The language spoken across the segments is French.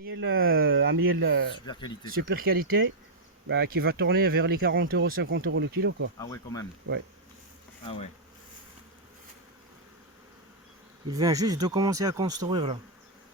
Un miel Super qualité. super qualité bah, qui va tourner vers les 40 euros, 50 euros le kilo quoi. Ah ouais, quand même. Ouais. Ah ouais. Il vient juste de commencer à construire là.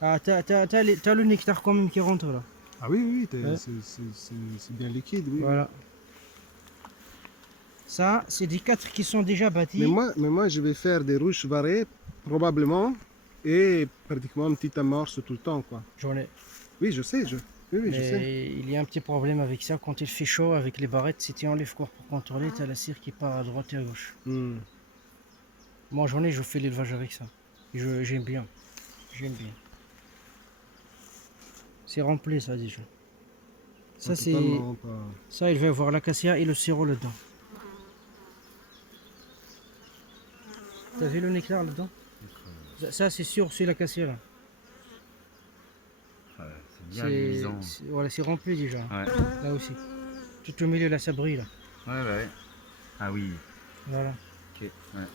Ah, t'as le nectar quand même qui rentre là. Ah oui, oui, Ouais. c'est bien liquide, oui. Voilà. Ça, c'est des 4 qui sont déjà Oui. bâtis. Mais moi, je vais faire des ruches varées, probablement, et pratiquement une petite amorce tout le temps, quoi. J'en ai. Oui, je sais, oui, je sais. Mais il y a un petit problème avec ça. Quand il fait chaud avec les barrettes, si tu enlèves quoi pour contrôler, t'as la cire qui part à droite et à gauche. Hmm. Moi j'en ai, je fais l'élevage avec ça. J'aime bien. J'aime bien. C'est rempli ça déjà. Ça c'est. Totalement pas... Ça il va y avoir l'acacia et le sirop là-dedans. T'as vu le nectar là-dedans? Ça c'est sûr, c'est l'acacia là. Ouais, c'est bien luisant. Voilà, c'est rempli déjà. Ouais. Là aussi. Tout au milieu là, ça brille là. Ouais, ouais. Ah oui. Voilà. Ok. Ouais.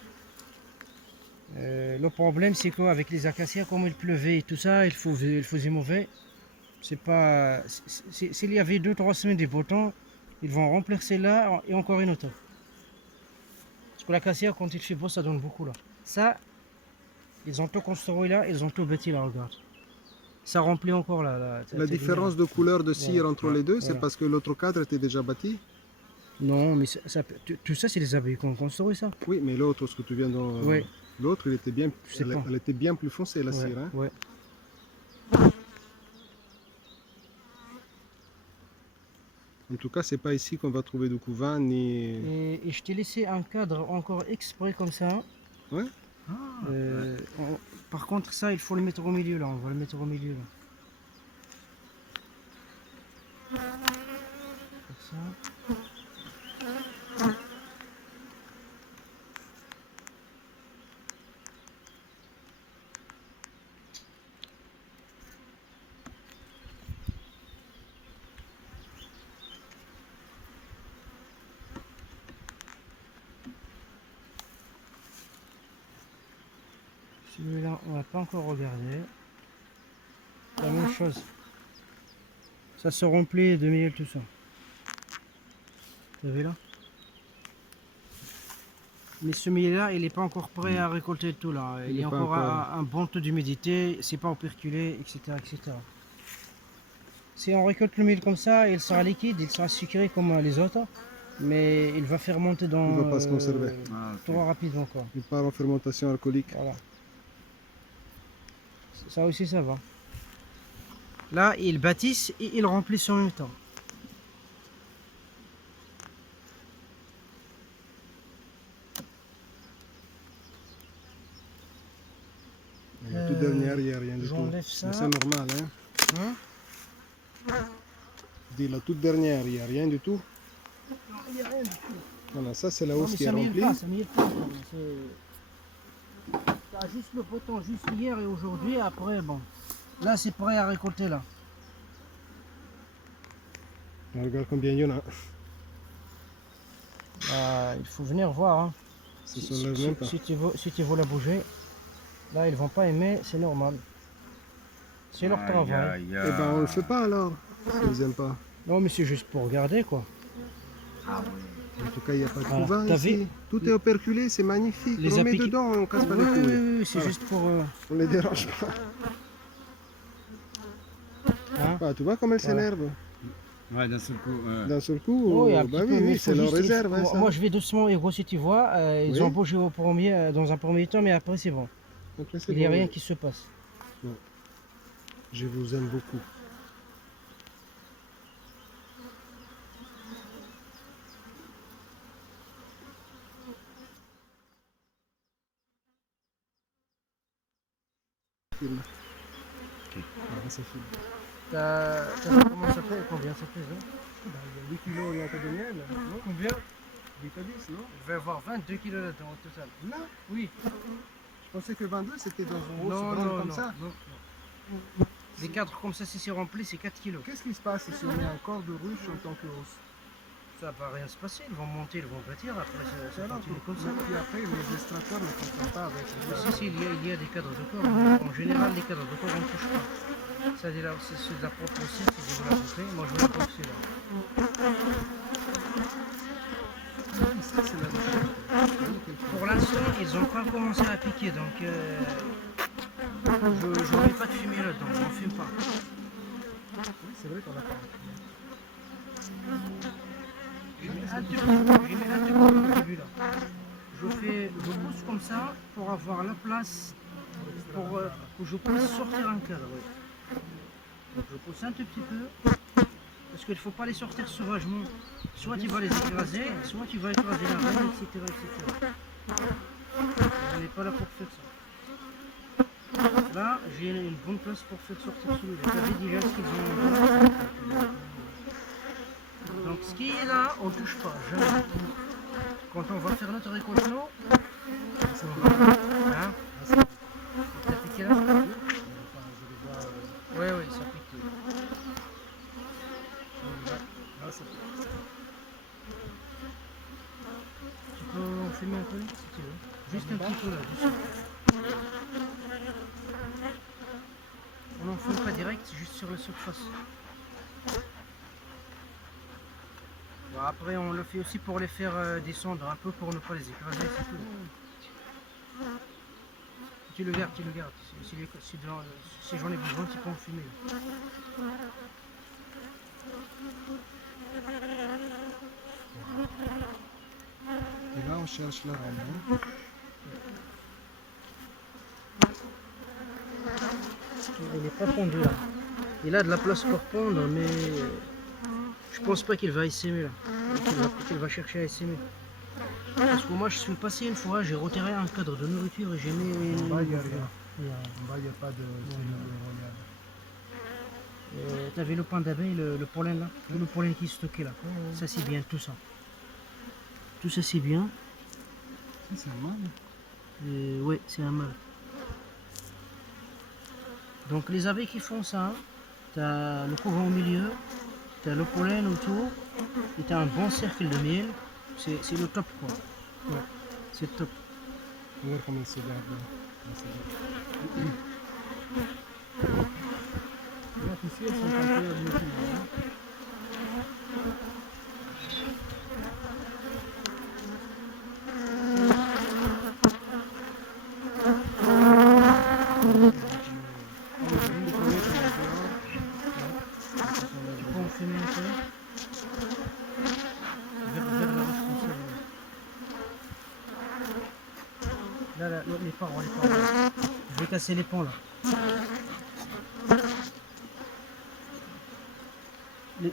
Le problème c'est qu'avec les acacias, comme il pleuvait et tout ça, il faisait mauvais. C'est pas. S'il y avait 2-3 semaines de beau temps, ils vont remplir celle-là et encore une autre. Parce que l'acacia, quand il fait beau, ça donne beaucoup là. Ça, ils ont tout construit là, ils ont tout bâti là, regarde. Ça remplit encore là. La différence de couleur de cire entre les deux, c'est voilà. parce que l'autre cadre était déjà bâti? Non, mais tout ça, c'est les abeilles qui ont construit ça. Oui, mais l'autre, ce que tu viens de... Oui. L'autre, il était bien... Je sais pas. Elle était bien plus foncée, la Ouais, cire, hein? ouais. En tout cas, c'est pas ici qu'on va trouver du couvain, ni... Et je t'ai laissé un cadre encore exprès comme ça. Ouais. Par contre, ça, il faut le mettre au milieu là. On va le mettre au milieu là. Comme ça. Celui-là, on va pas encore regarder. La même chose. Ça se remplit de miel tout ça. Vous avez là? Mais ce miel-là, il n'est pas encore prêt à récolter tout là. Il y a encore un bon taux d'humidité, c'est pas operculé, etc., etc. Si on récolte le miel comme ça, il sera liquide, il sera sucré comme les autres, mais il va fermenter dans. Il va pas se conserver. Trop rapidement quoi. Il part en fermentation alcoolique. Voilà. Ça aussi ça va. Là, ils bâtissent et ils remplissent en même temps. La toute dernière, il n'y a rien du tout. J'enlève ça. C'est normal, hein? Je dis la toute dernière, il n'y a rien du tout. Non, il n'y a rien du tout. Voilà, ça c'est la Non, hausse mais qui est ça m'y remplie. pas, ça m'y est pas. T'as juste le poton juste hier et aujourd'hui, après bon. Là c'est prêt à récolter là. On regarde combien il y en a. Il faut venir voir. Hein. Ça se lève même pas. Si tu veux la bouger, là ils vont pas aimer, c'est normal. C'est leur travail. Eh ben on le fait pas alors, s'ils aiment pas. Non mais c'est juste pour regarder quoi. En tout cas, il n'y a pas de Voilà. couvain T'as ici. vu? Tout est operculé, c'est magnifique. Les On met appliquer- dedans, on casse pas Oui, les oui, couilles. oui, c'est juste pour. On les dérange pas. Hein? Ah, tu vois comme elle s'énerve. Ouais, d'un seul coup. D'un seul coup, Oui, un bah petit peu, mais oui, il faut c'est leur juste- réserve. hein, ça. Moi je vais doucement et gros si tu vois, ils Oui. ont bougé dans un premier temps, mais après c'est bon. Donc là, c'est Il n'y a bon. rien qui se passe. Je vous aime beaucoup. Filme. Ah, ça filme. T'as vu comment ça fait? Combien ça fait? Hein? Bah, il y a 8 kilos et un peu de miel. Non? Combien? 8 à 10, non? Il va y avoir 22 kilos là-dedans au total. Là, Oui. je pensais que 22 c'était dans une Non, hausse non, grande comme non, ça. non. Des cadres comme ça, si c'est rempli, c'est 4 kilos. Qu'est-ce qui se passe si on met encore de ruche en tant que hausse? Ça va rien se passer, ils vont monter, ils vont bâtir, après ça Alors, continue comme ça. puis après, les extracteurs ne fonctionnent pas avec les Si, il y a des cadres de corps, mais en général, les cadres de corps, on ne touche pas. Ça, c'est de la propre aussi, si je veux la couper. Moi, je veux la pousser là. C'est la Pour l'instant, ils n'ont pas commencé à piquer, donc je ne mets pas de fumier là-dedans, on ne fume pas. C'est vrai qu'on a pas. Je mets un tout petit peu au début là. Je pousse comme ça pour avoir la place pour que je puisse sortir un cadre. Oui. Donc je pousse un tout petit peu parce qu'il ne faut pas les sortir sauvagement. Soit tu vas les écraser, soit tu vas écraser la reine, etc. On n'est pas là pour faire ça. Là, j'ai une bonne place pour faire sortir celui-là. Vous savez déjà ce qu'ils ont. Donc ce qui est là, on ne touche pas, jamais. Quand on va faire notre récolte, hein, ça pique là? Oui, oui, ça pique. Tu peux en fumer un peu si tu veux. Juste un petit peu là, juste. On n'en fume pas direct, juste sur la surface. Bon, après on le fait aussi pour les faire descendre un peu pour ne pas les écraser, c'est tout. Tu le gardes, tu le gardes. Si j'en ai besoin, tu peux en fumer. Et là, on cherche la reine. Il n'est pas pendu là. Il a de la place pour pondre, mais je pense pas qu'il va essaimer là. Qu'il va chercher à essaimer. Parce que moi je suis passé une fois, j'ai retiré un cadre de nourriture et j'ai mis En bas, il n'y a rien. une- En bas, il n'y a pas de T'avais le pain d'abeille, le pollen là, tout le pollen qui est stocké là. Ça c'est bien, tout ça. Tout ça c'est bien. Ça, c'est mal. Ouais, c'est un mâle. Donc les abeilles qui font ça, t'as le couvent au milieu, t'as le pollen autour, et t'as un bon cercle de miel. C'est le top quoi. Ouais, c'est le top. Regarde comment il se garde. Là, ici, elles sont un peu mutilées. Tu peux en fumer un peu vers la responsable. Là, les parois. Je vais casser les pans là.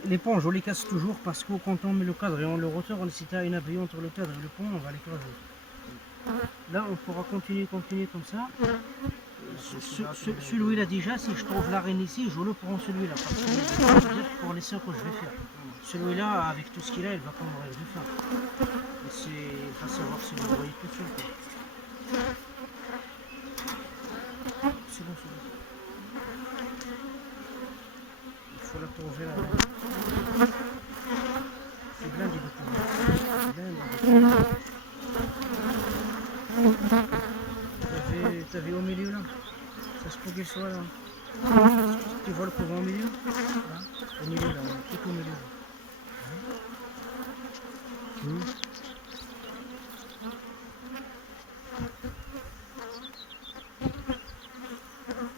Les pans, je les casse toujours parce que quand on met le cadre et on le retourne, si tu as une abeille entre le cadre et le pont, on va l'écraser. Là, on pourra continuer comme ça. Celui-là déjà, si je trouve la reine ici, je le prends celui-là. Parce que je veux dire pour les soeurs que je vais faire. Celui-là, avec tout ce qu'il a, il va pas mourir de faim. Il va savoir se débrouiller tout seul. Quoi. C'est bon, c'est bon. Il faut la trouver là. C'est blindé de pouvoir. T'avais au milieu là. Ça se peut qu'il soit là. Tu vois le couvent au milieu? Là. Au milieu là, tout au milieu.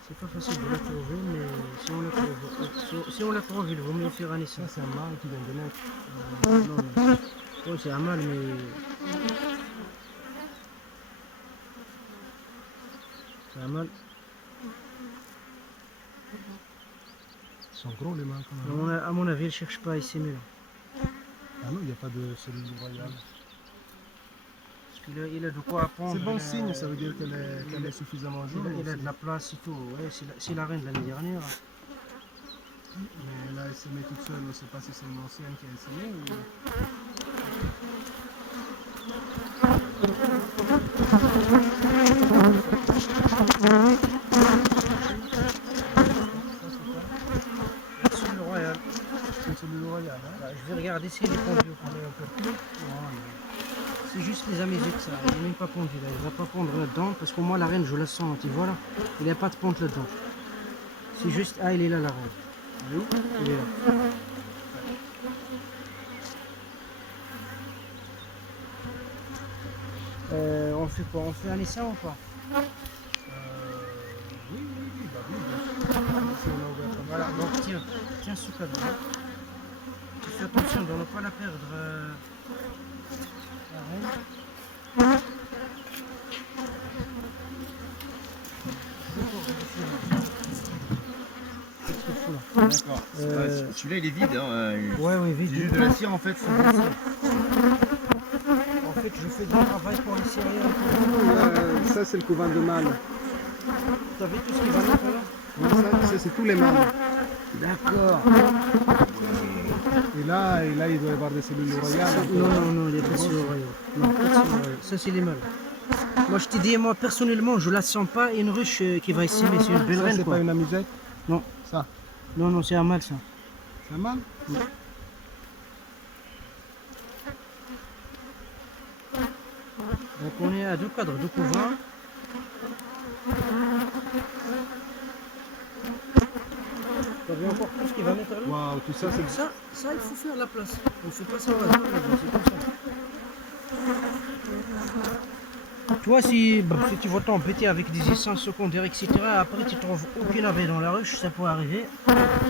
C'est pas facile de la trouver, mais si on la trouve, il vaut mieux faire un essai. Ça, c'est un mâle qui vient de naître. Non, ouais, c'est un mâle, mais c'est un mâle. Ils sont gros, les mâles, quand même. À mon avis, il cherche pas à essaimer là. Ah non, il n'y a pas de cellule royale. Parce qu'il a de quoi apprendre. C'est bon signe, ça veut dire qu'elle est suffisamment jeune. Il a de la place et tout. Ouais, c'est la reine de l'année dernière. Mais là, elle se met toute seule, on ne sait pas si c'est une ancienne qui a essayé ou... C'est le royal. C'est une cellule royale, hein? Bah, je vais regarder si elle est pendue. C'est juste les améziques ça. Il n'est même pas pendu là. Il ne va pas pondre là-dedans parce que moi la reine je la sens. Tu vois là. Il n'y a pas de pente là-dedans. C'est juste, ah, il est là, la reine. Il est là. On fait quoi? On fait un essai ou pas? Oui, bah oui, bien sûr. Si on a ouvert comme ça. Voilà, donc tiens ce cadre là. Tu fais attention de ne pas la perdre. La reine. D'accord. Euh, Celui-là, il est vide. Hein, Ouais, oui, c'est vite. juste de la cire en fait. En fait, je fais du travail pour les céréales. Ça, c'est le couvent de mâles. T'as vu tout ce qui va mettre là? Ouais, ça, c'est tous les mâles. D'accord. Et là, il doit y avoir des cellules royales. Non, il n'y a pas de cellules royales. Non, pas de cellules royales. Ça, c'est les mâles. Moi, je t'ai dit, moi, personnellement, je la sens pas une ruche qui va essayer, c'est une belle Ça, reine, c'est quoi. pas une amusette? Non. Ça, Non, c'est un mâle, ça. c'est un mâle? Donc, on est à 2 cadres, 2 couvains. T'as vu encore tout ce qui va mettre là? Waouh, tout ça, c'est... Ça, il faut faire la place. On ne fait pas ça au hasard, c'est comme ça. Toi, si tu vas t'embêter avec des essences secondaires, etc., après tu trouves aucune abeille dans la ruche, ça peut arriver.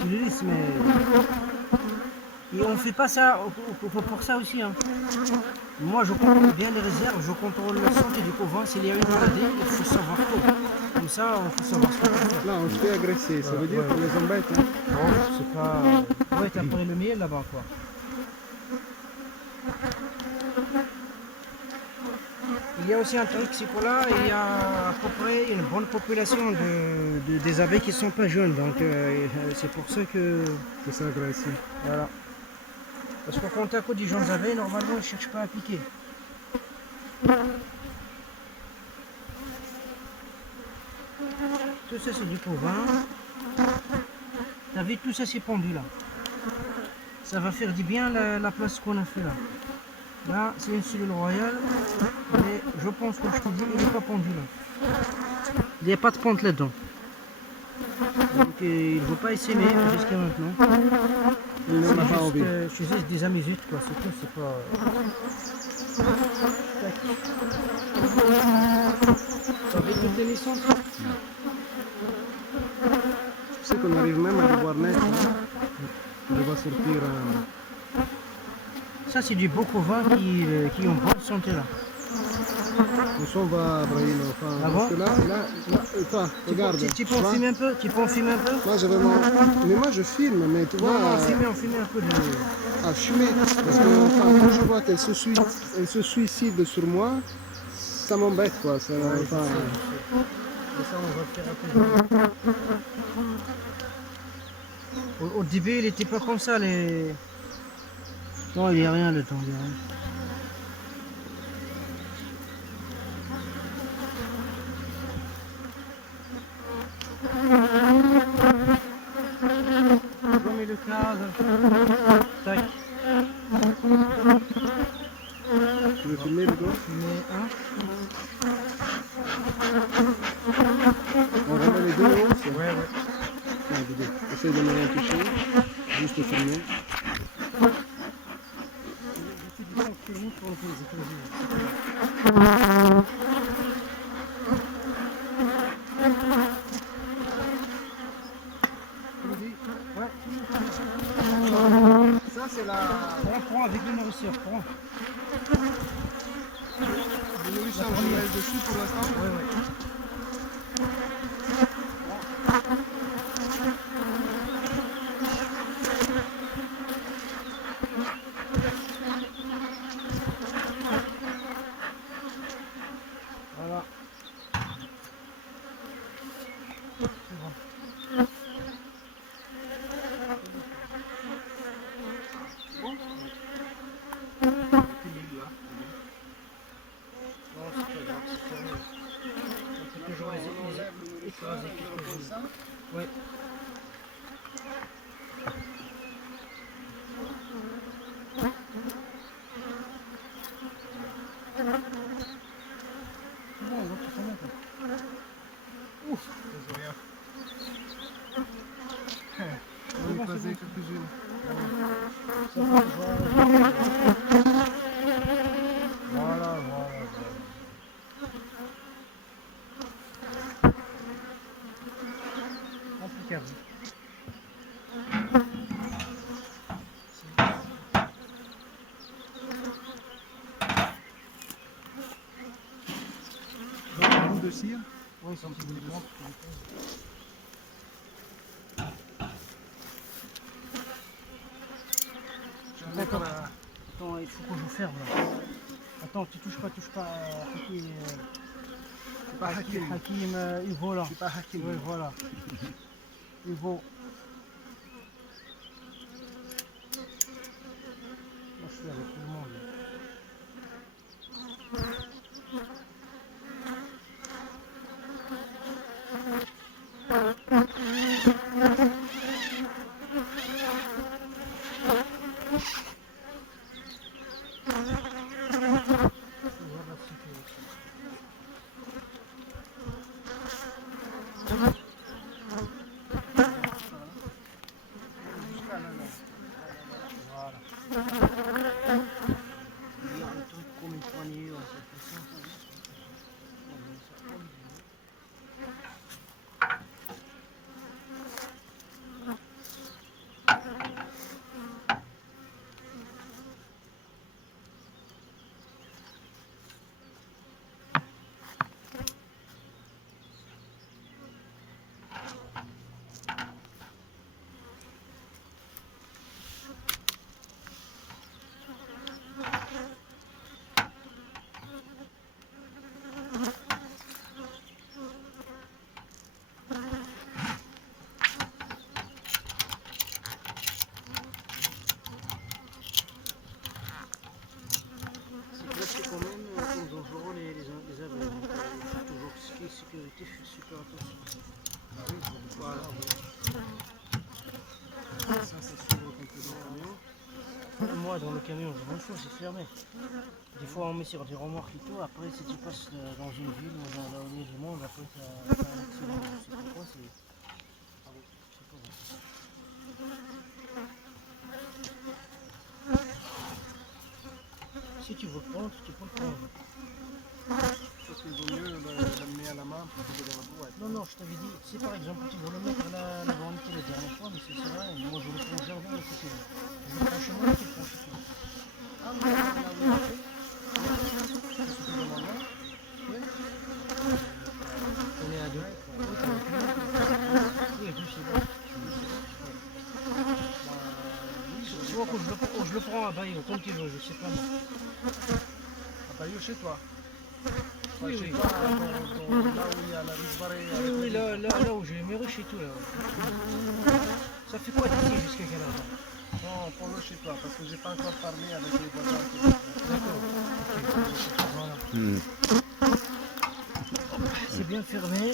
Tu le laisses, mais. Et on ne fait pas ça pour ça aussi. Hein. Moi, je contrôle bien les réserves, je contrôle la santé du couvent. S'il y a une maladie, il faut savoir tout. Comme ça, on faut savoir ce qu'on peut faire. Là, on se fait agresser, ça veut dire qu'on les embête. Hein. Bon, c'est pas. Ouais, t'as pris le miel là-bas, quoi. Il y a aussi un truc, c'est que là, il y a à peu près une bonne population des abeilles qui ne sont pas jeunes. Donc, c'est pour ça que. Que ça agresse. Voilà. Parce que quand tu as des jeunes abeilles, normalement, ils ne cherchent pas à piquer. Tout ça, c'est du pauvin. T'as vu, tout ça, c'est pendu là. Ça va faire du bien la place qu'on a fait là. Là, c'est une cellule royale. Mais je pense que je te dis, il n'est pas pendu là. Il n'y a pas de pente là-dedans. Donc, il ne faut pas essaimer jusqu'à maintenant. Il n'en a pas envie. C'est juste des amusettes, quoi. C'est tout, c'est pas. T'as vu toutes les naissances? Tu sais qu'on arrive même à les voir naître. Hein. On va sortir. Ça, c'est du beau couvent qui ont bonne santé là. On s'en va, Brahim. Enfin, Ah parce bon? que là, toi, regarde. Tu peux en filmer un peu? Tu peux en filmer un peu? Moi, j'ai vraiment. Mais moi, je filme, mais tu vois. Non, on filme un peu de. À fumer. Parce que enfin, quand je vois qu'elle se suicide sur moi, ça m'embête, quoi. Ça, enfin, Et ça, on va faire un peu. Au début, il n'était pas comme ça. Non, il n'y a rien le temps. Il y a rien. Remets le cadre. Tac. tu veux filmer le dos? Filmer un. On remet les deux hauts. Ouais. Essaye de ne rien toucher. Juste filmer. Ça, c'est la Prends avec le nourrisseur. Prends. nourriture naturelle dessus pour l'instant. Ouais. Voilà. C'est bon. Non, c'est pas grave, c'est pas grave. bon, passer c'est bon. quelques-unes. Voilà, voilà. Impeccable. Donc, un bout de cire. Oui, c'est un petit peu de temps. Attends, attends, il faut que je ferme là. Attends, tu touches pas, Hakim, C'est pas Hakim. Hakim, Hugo là. C'est pas Hakim. Oui, voilà. Hugo. Moi, je suis avec tout le monde. Il y a un truc comme une poignée, on fait ça. C'est classé quand même comme dangereux les abeilles. Donc, il faut toujours ce qui est sécurité, je fais super attention. Ah oui, Voilà, oui. ça s'ouvre quand tu es dans le camion. Moi, dans le camion, j'ai bonne chose, c'est fermé. Des fois, on met sur des remorques et tout. Après, si tu passes dans une ville ou là où il y a du monde, après, ça un accident. Je sais pas pourquoi, c'est. Ah bon, je sais pas. Si tu veux prendre, tu peux le prendre. Parce qu'il vaut mieux l'amener à la main plutôt que dans la boîte. Non, non, je t'avais dit, si par exemple tu veux le mettre à la grande la dernière fois, mais c'est vrai, moi je le prends au jardin et c'est tout. Je le prends chez moi et tu le prends chez toi. Ah, mais là où il a fait, c'est suffisamment long. Oui. On est à deux. Oui, deux, c'est bon. Soit que je le prends à Bayo, comme tu veux, je sais pas moi. À Bayeux chez toi. Oui, Chez oui. toi, là où il y a la rive barrée. Oui, oui, là où j'ai mes ruches et tout là. Ça fait quoi d'ici jusqu'à quelle heure? Non, prends-le chez toi, parce que j'ai pas encore parlé avec les voisins. D'accord. Ok. Voilà. C'est bien fermé.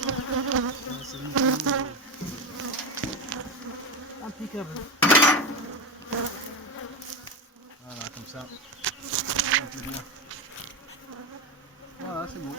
C'est nickel. Impeccable. Voilà, comme ça. Un peu bien. Voilà, c'est bon.